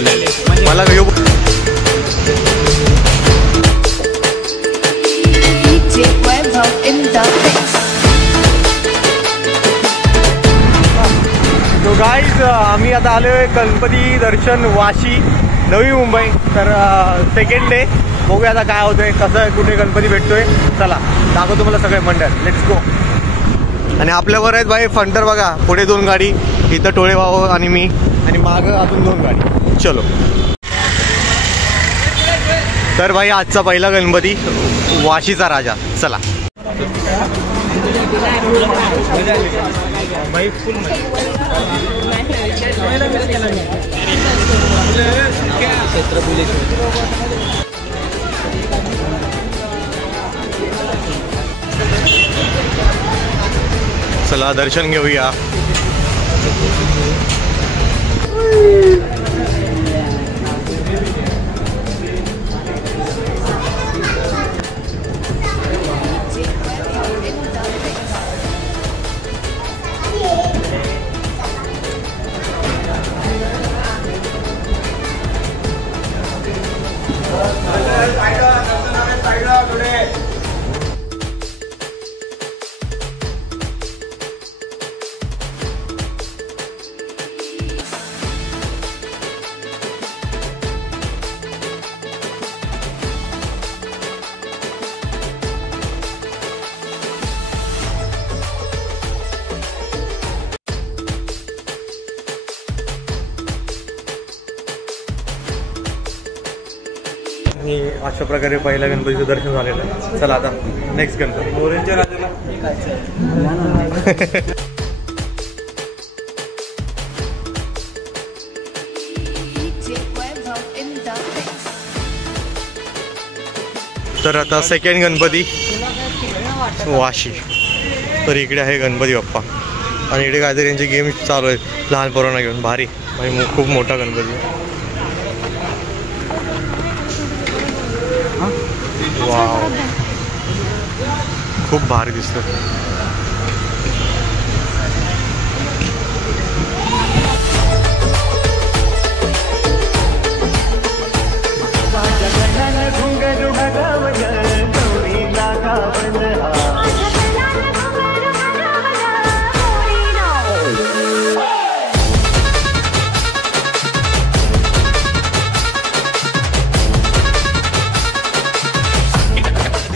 मला तो गाईज आम्ही आता आलोय गणपती दर्शन वाशी नवी मुंबई. तर सेकंड डे बघूया आता काय होतंय, कसं कुठे गणपती भेटतोय. चला दाखवतो तुम्हाला सगळे मंडळ. Let's go. आणि आपल्यावर आहेत भाई फंटर बघा, पुढे 2 गाडी, इथं टोळे भाऊ आणि मी, आणि मागं अजून 2 गाडी. चलो. तर भाई आजचा पहिला गणपती वाशीचा राजा. चला. चला दर्शन घेऊया. अशा प्रकारे पहिल्या गणपतीचं दर्शन झालेलं आहे. चला आता नेक्स्ट गणपती मोरेंच्या राजाला. तर आता सेकंड गणपती वाशी. तर इकडे आहे गणपती बाप्पा आणि इकडे काहीतरी यांचे गेम चालू आहेत लहान पोरांना घेऊन. भारी भाई, खूप मोठा गणपती. वाव, खूप भारी दिसतं.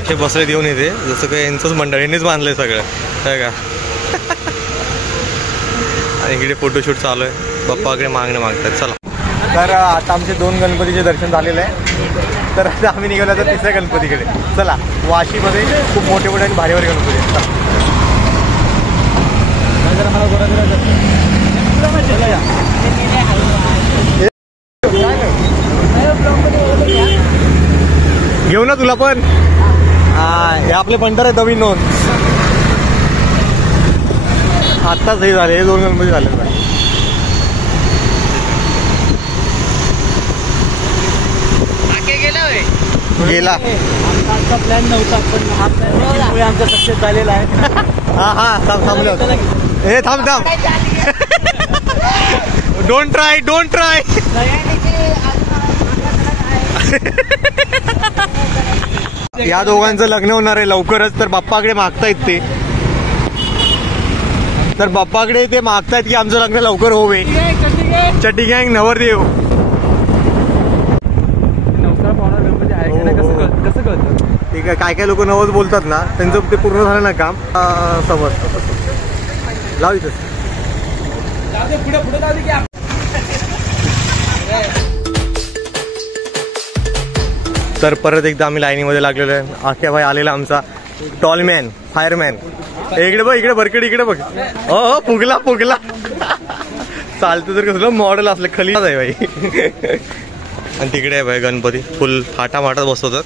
हे बसले देऊन येते जसं काही यांचंच मंडळ, यांनीच बांधलंय सगळं काय का. आणि इकडे फोटोशूट चालू आहे, बाप्पाकडे मागतात. चला. तर आता आमचे 2 गणपतीचे दर्शन झालेलं आहे. तर आता आम्ही निघालो तर 3ऱ्या गणपतीकडे. चला. वाशीमध्ये खूप मोठे मोठे आणि भारी भारी गणपती आहेत. घेऊ ना तुला पण. हे आपले पंढर आहे नवीन नोंद. आत्ताच हे झाले, हे 2 गणपती झाले. गेला आमचा प्लॅन नव्हता पण हा प्लॅन आमचा सक्सेस झालेला आहे. हा थांबलं. हे थांब. Don't try. या दोघांचं लग्न होणार आहे लवकरच. तर बाप्पाकडे मागतायत ते. तर बाप्पाकडे ते मागतायत की आमचं लग्न लवकर होवे. चड्डी गँग नवरदेव. कसं कळतं? ठीक आहे. काय लोक नवस बोलतात ना, त्यांचं ते पूर्ण झालं ना काम समजतं. लाव इथं. तर परत एकदा आम्ही लाईनीमध्ये लागलेलो आहे. आख्या भाई आलेला आमचा टॉलमॅन, फायरमॅन. इकडे बघ, इकडे भरकड, इकडे बघ. हो फुगला. चालतं तर कसलं मॉडेल असलं खाली आहे भाई. आणि तिकडे आहे भाई गणपती फुल थाटामाटात बसवतात.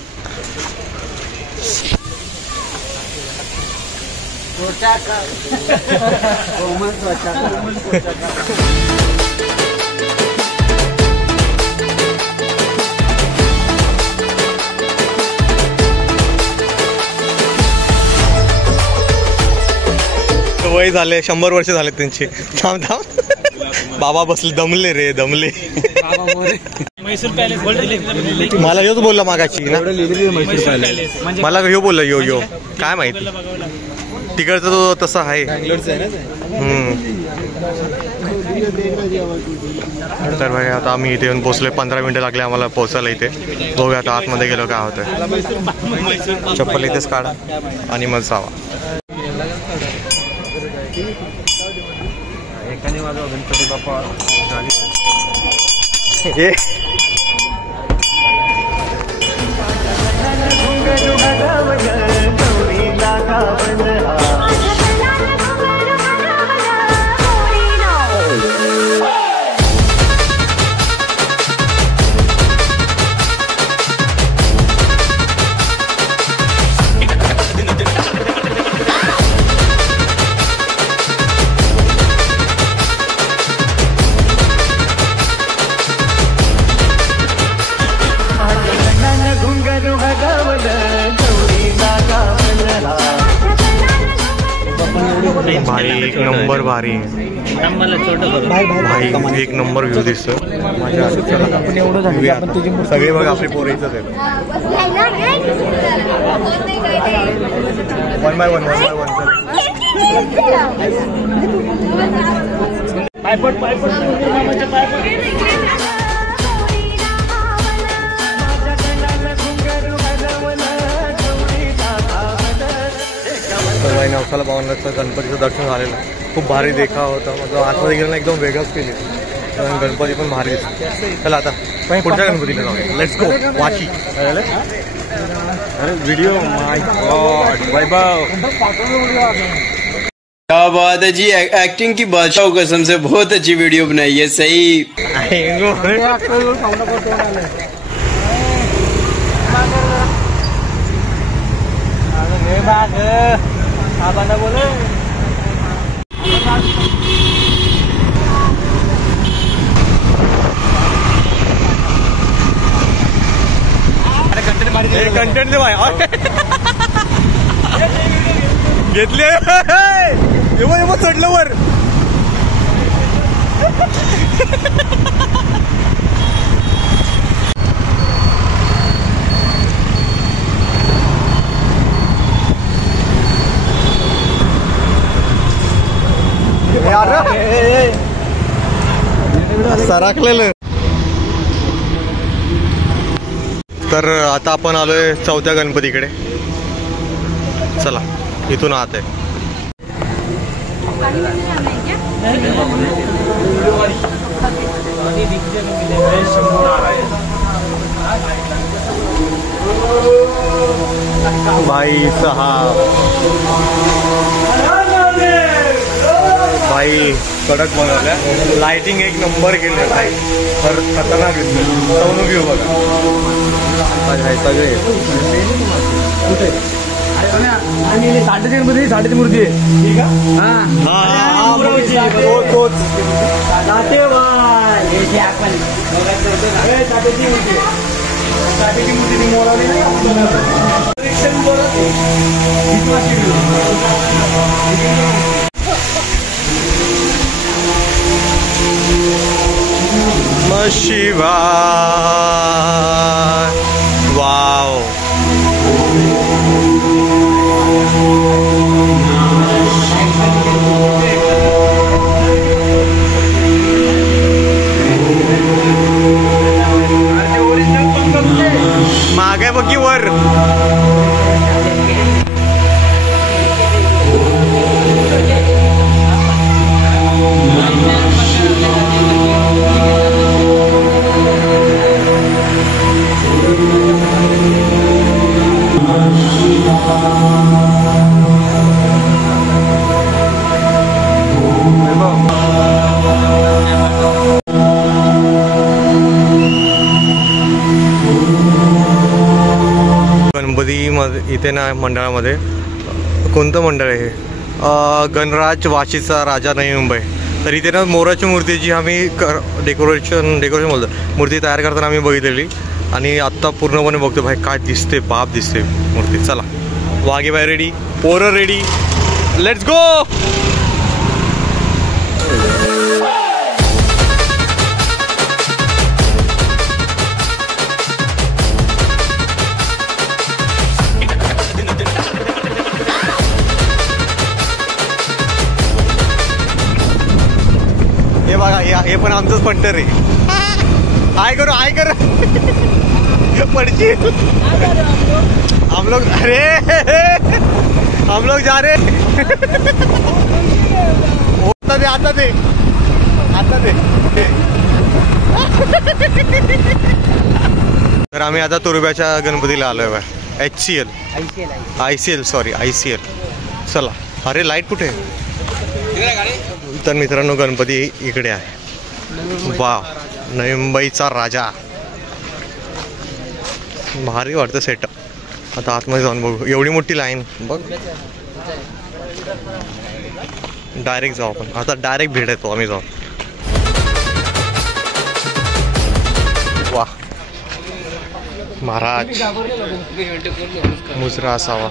वय झाले 100 वर्ष झाले त्यांची. थांब बाबा बसले, दमले रे दमले. मैसूर पॅलेस मला ह्योच बोलला मागाची ना, मैसूर पॅलेस म्हणजे मला ह्यो बोलला यो काय माहिती तिकडचा तो तसा आहे. तर भाई आता आम्ही इथे येऊन पोहोचलोय. 15 मिनिटं लागले आम्हाला पोहोचायला इथे. बघूया आता आतमध्ये गेलो काय होतं. चप्पल इथेच काढा आणि मग जावा. एकाने माझा गणपती बाप्पा भाई एक नंबर भारी भाई, एक नंबर व्ह्यू दिसतो. सगळे बघ आपली पोरं इथंच आहे. 1 by 1 नवसाला पावनाचं गणपतीचं दर्शन झालेलं. खूप भारी देखा होता. मतलब आतमध्ये गेलं ना एकदम वेगळंच फील येतो. गणपती पण भारी दिसतो. चला आता पुढच्या गणपतीला जाऊया. Let's go Vashi. Video my god Vaibhav क्या बात है जी, एक्टिंग की बादशाह कसम से बहुत अच्छी वीडियो बनाई है. सही कंटेंट दे भाई घेतले चढलं वर. सरकलेलं. तर आता आपण आलोय 4थ्या गणपतीकडे. चला इथून आत आहे. भाई साहब भाई कडक बनवल्या. लाइटिंग एक नंबर केलं भाई. तर खतरनाक दिसतो. व्ह्यू बघा सगळे कुठे साठेची गणपती, साठेची मूर्ती आहे. ठीक शिवा. वाव मागे बघ की वर. गणपती इथे ना मंडळामध्ये कोणतं मंडळ आहे गणराज वाशीचा राजा नवी मुंबई. तर इथे ना मोराची मूर्ती जी आम्ही डेकोरेशन बोलतो मूर्ती तयार करताना आम्ही बघितलेली आणि आत्ता पूर्णपणे बघतो भाई काय दिसते बाप दिसते मूर्ती. चला वाघे बाय रेडी, पोरं रेडी, लेट्स गो. फंटर है। आए करो पड़ची। हम लोग अरे हम लोग जा रहे। आता दे तर आम्ही आता तुरुब्याच्या गणपतीला आलोय बा। ICL sorry ICL। चला अरे लाईट कुठे? तर मित्रांनो गणपती इकडे आहे। वा नवी मुंबईचा राजा, भारी वाटतं सेटअप। आता आतमध्ये जाऊन बघू, एवढी मोठी लाईन बघ। डायरेक्ट जाऊ आपण आता, डायरेक्ट भेट येतो आम्ही जाऊ। वा महाराज मुजरा असावा।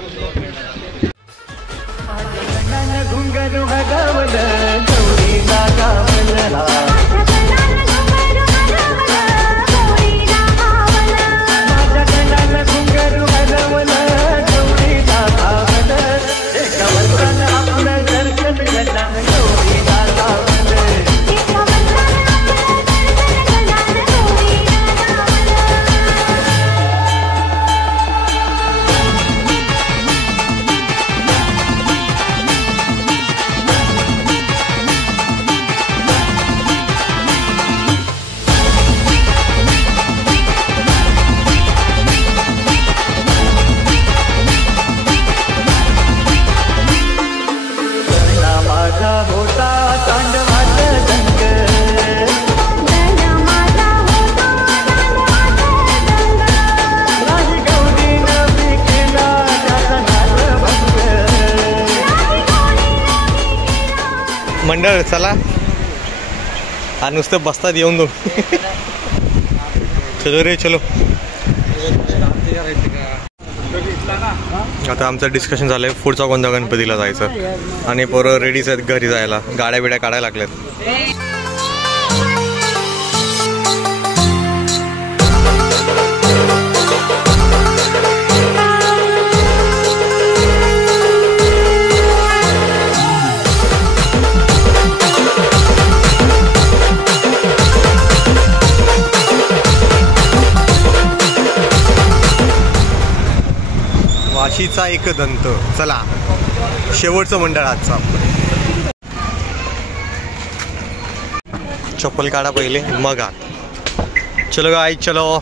मंडळ चला आणि नुसतं बसतात येऊन दो। चलो रे चलो। आता आमचं डिस्कशन झालंय पुढचा कोणत्या गणपतीला जायचं, आणि पोरं रेडीच आहेत घरी जायला, गाड्या बिड्या काढायला लागल्यात। वाशीचा एक दंत। चला शेवटचं मंडळ आजचा। चप्पल काढा पहिले मग आत। चलो गाइस चलो।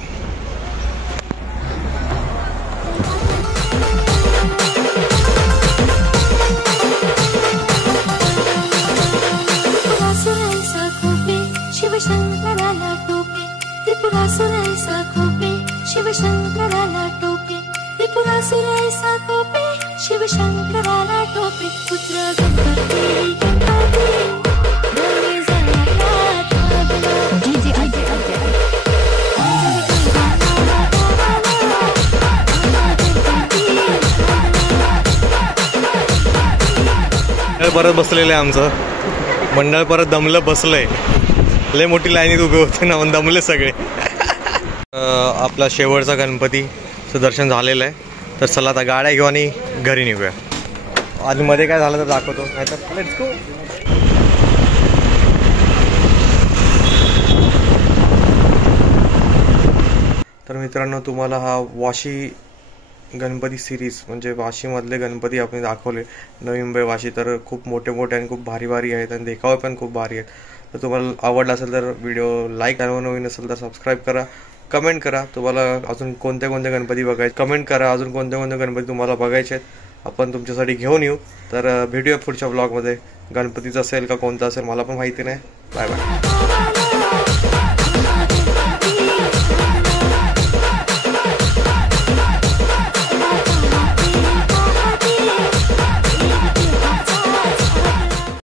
शिवशंकराला टोपे त्रिपुरासुराईसा खोपे, शिवशंकराला टोपे त्रिपुरासुराईसा खोपे, शिवशंकराला टोपे। पुत्र गणपती दोन्ही जणात डीजे परत बसलेलं आहे आमचं मंडळ, परत दमलं बसलंय। लय मोठी लाईनीत उभे होते ना, दमले सगळे। आपला शेवटचा गणपतीचं दर्शन झालेलं आहे, तर चला आता गाड्या घेऊ आणि घरी निघूया। आणि मध्ये काय झालं तर दाखवतो, नाहीतर लेट्स गो। तर मित्रांनो तुम्हाला हा वाशी गणपती सिरीज म्हणजे वाशीमधले गणपती आपण दाखवले, नवी मुंबई वाशी, तर खूप मोठे मोठे आणि खूप भारी भारी आहेत आणि देखावे पण खूप भारी आहेत। तर तुम्हाला आवडला असेल तर व्हिडिओ लाईक करा, नवीन असेल तर सबस्क्राईब करा, कमेंट करा तुम्हाला अजून कोणते कोणते गणपती बघायचे, कमेंट करा अजून कोणते कोणते गणपती तुम्हाला बघायचे आहेत, आपण तुमच्यासाठी घेऊन येऊ। तर भेटूया पुढच्या ब्लॉगमध्ये, गणपतीचा असेल का कोणता असेल मला पण माहिती नाही। Bye bye.